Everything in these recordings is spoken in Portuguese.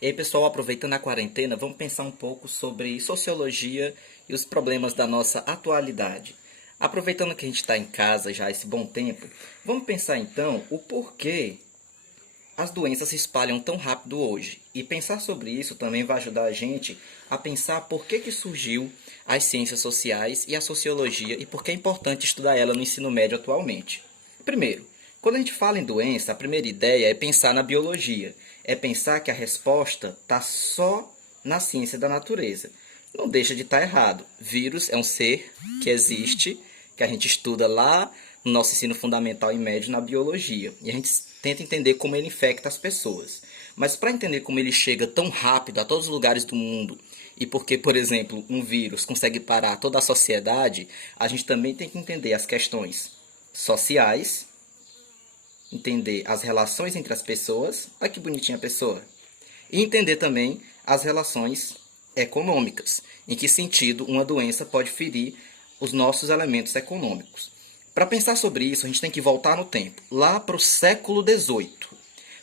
E aí, pessoal, aproveitando a quarentena, vamos pensar um pouco sobre sociologia e os problemas da nossa atualidade. Aproveitando que a gente está em casa já há esse bom tempo, vamos pensar então o porquê as doenças se espalham tão rápido hoje. E pensar sobre isso também vai ajudar a gente a pensar por que surgiu as ciências sociais e a sociologia e por que é importante estudar ela no ensino médio atualmente. Primeiro, quando a gente fala em doença, a primeira ideia é pensar na biologia. É pensar que a resposta está só na ciência da natureza. Não deixa de estar errado. Vírus é um ser que existe, que a gente estuda lá no nosso ensino fundamental e médio na biologia. E a gente tenta entender como ele infecta as pessoas. Mas para entender como ele chega tão rápido a todos os lugares do mundo e porque, por exemplo, um vírus consegue parar toda a sociedade, a gente também tem que entender as questões sociais, entender as relações entre as pessoas, olha que bonitinha a pessoa, e entender também as relações econômicas, em que sentido uma doença pode ferir os nossos elementos econômicos. Para pensar sobre isso, a gente tem que voltar no tempo, lá para o século XVIII.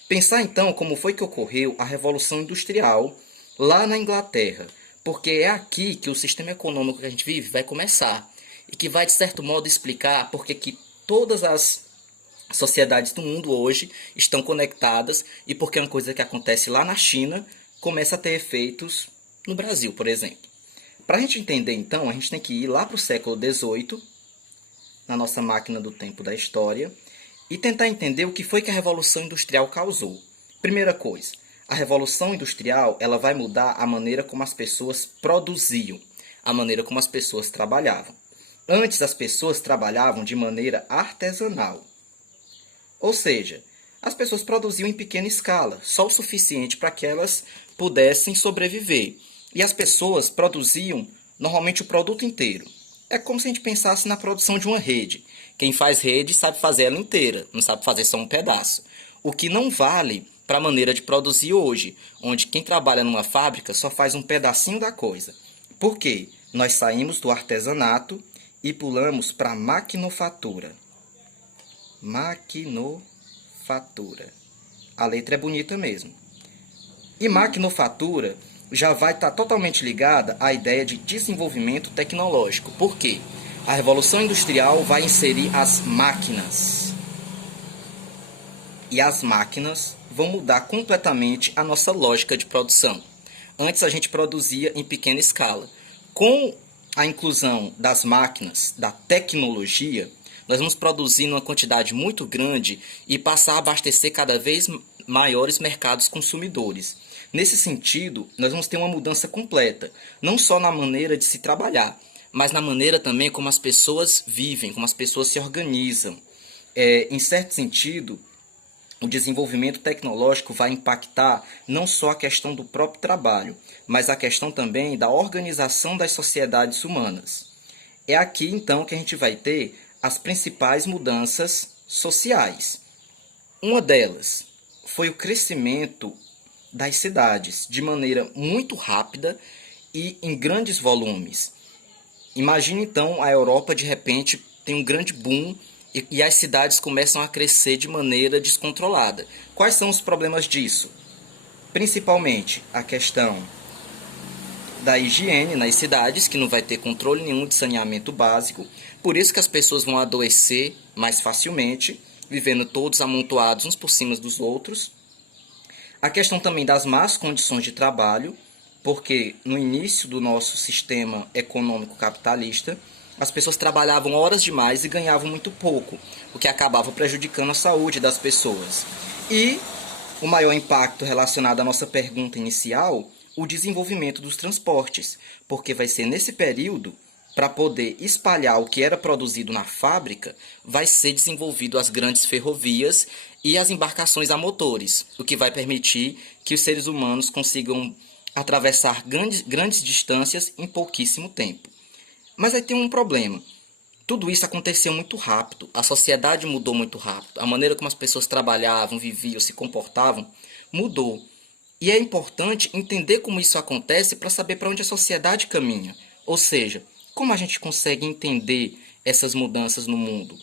Pensar então como foi que ocorreu a Revolução Industrial lá na Inglaterra, porque é aqui que o sistema econômico que a gente vive vai começar e que vai, de certo modo, explicar porque que todas as sociedades do mundo hoje estão conectadas e porque uma coisa que acontece lá na China começa a ter efeitos no Brasil, por exemplo. Para a gente entender, então, a gente tem que ir lá para o século XVIII, na nossa máquina do tempo da história, e tentar entender o que foi que a Revolução Industrial causou. Primeira coisa, a Revolução Industrial ela vai mudar a maneira como as pessoas produziam, a maneira como as pessoas trabalhavam. Antes, as pessoas trabalhavam de maneira artesanal. Ou seja, as pessoas produziam em pequena escala, só o suficiente para que elas pudessem sobreviver. E as pessoas produziam normalmente o produto inteiro. É como se a gente pensasse na produção de uma rede. Quem faz rede sabe fazer ela inteira, não sabe fazer só um pedaço. O que não vale para a maneira de produzir hoje, onde quem trabalha numa fábrica só faz um pedacinho da coisa. Por quê? Nós saímos do artesanato e pulamos para a maquinofatura. Maquinofatura. A letra é bonita mesmo. E maquinofatura já vai estar totalmente ligada à ideia de desenvolvimento tecnológico. Por quê? A Revolução Industrial vai inserir as máquinas. E as máquinas vão mudar completamente a nossa lógica de produção. Antes a gente produzia em pequena escala. Com a inclusão das máquinas, da tecnologia, nós vamos produzir uma quantidade muito grande e passar a abastecer cada vez maiores mercados consumidores. Nesse sentido, nós vamos ter uma mudança completa, não só na maneira de se trabalhar, mas na maneira também como as pessoas vivem, como as pessoas se organizam. Em certo sentido, o desenvolvimento tecnológico vai impactar não só a questão do próprio trabalho, mas a questão também da organização das sociedades humanas. É aqui então que a gente vai ter as principais mudanças sociais. Uma delas foi o crescimento das cidades de maneira muito rápida e em grandes volumes. Imagine então a Europa de repente tem um grande boom e as cidades começam a crescer de maneira descontrolada. Quais são os problemas disso? Principalmente a questão da higiene nas cidades, que não vai ter controle nenhum de saneamento básico, por isso que as pessoas vão adoecer mais facilmente, vivendo todos amontoados uns por cima dos outros. A questão também das más condições de trabalho, porque no início do nosso sistema econômico capitalista, as pessoas trabalhavam horas demais e ganhavam muito pouco, o que acabava prejudicando a saúde das pessoas. E o maior impacto relacionado à nossa pergunta inicial, o desenvolvimento dos transportes, porque vai ser nesse período, para poder espalhar o que era produzido na fábrica, vai ser desenvolvido as grandes ferrovias e as embarcações a motores, o que vai permitir que os seres humanos consigam atravessar grandes distâncias em pouquíssimo tempo. Mas aí tem um problema. Tudo isso aconteceu muito rápido, a sociedade mudou muito rápido, a maneira como as pessoas trabalhavam, viviam, se comportavam, mudou. E é importante entender como isso acontece para saber para onde a sociedade caminha. Ou seja, como a gente consegue entender essas mudanças no mundo?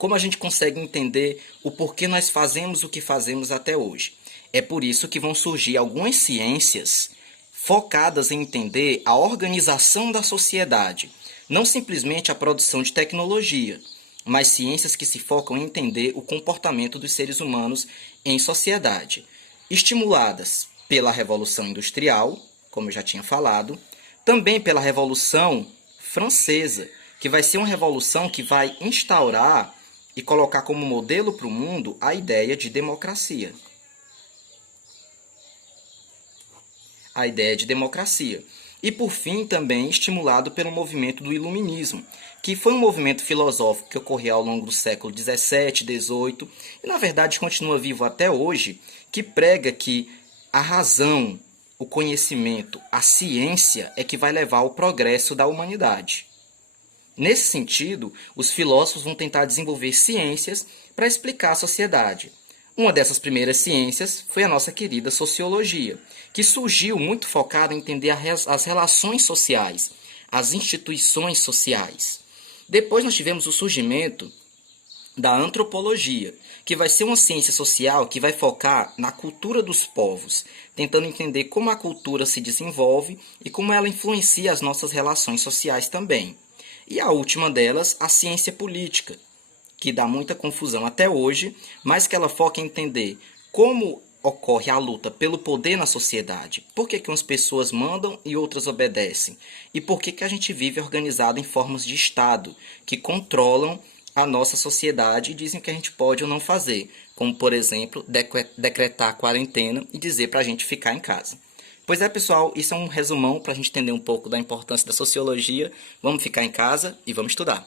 como a gente consegue entender o porquê nós fazemos o que fazemos até hoje. É por isso que vão surgir algumas ciências focadas em entender a organização da sociedade, não simplesmente a produção de tecnologia, mas ciências que se focam em entender o comportamento dos seres humanos em sociedade, estimuladas pela Revolução Industrial, como eu já tinha falado, também pela Revolução Francesa, que vai ser uma revolução que vai instaurar e colocar como modelo para o mundo a ideia de democracia. A ideia de democracia. E, por fim, também estimulado pelo movimento do Iluminismo, que foi um movimento filosófico que ocorreu ao longo do século XVII, XVIII, e, na verdade, continua vivo até hoje, que prega que a razão, o conhecimento, a ciência é que vai levar ao progresso da humanidade. Nesse sentido, os filósofos vão tentar desenvolver ciências para explicar a sociedade. Uma dessas primeiras ciências foi a nossa querida sociologia, que surgiu muito focada em entender as relações sociais, as instituições sociais. Depois nós tivemos o surgimento da antropologia, que vai ser uma ciência social que vai focar na cultura dos povos, tentando entender como a cultura se desenvolve e como ela influencia as nossas relações sociais também. E a última delas, a ciência política, que dá muita confusão até hoje, mas que ela foca em entender como ocorre a luta pelo poder na sociedade, por que umas pessoas mandam e outras obedecem, e por que a gente vive organizado em formas de Estado, que controlam a nossa sociedade e dizem o que a gente pode ou não fazer, como, por exemplo, decretar a quarentena e dizer para a gente ficar em casa. Pois é, pessoal, isso é um resumão para a gente entender um pouco da importância da sociologia. Vamos ficar em casa e vamos estudar.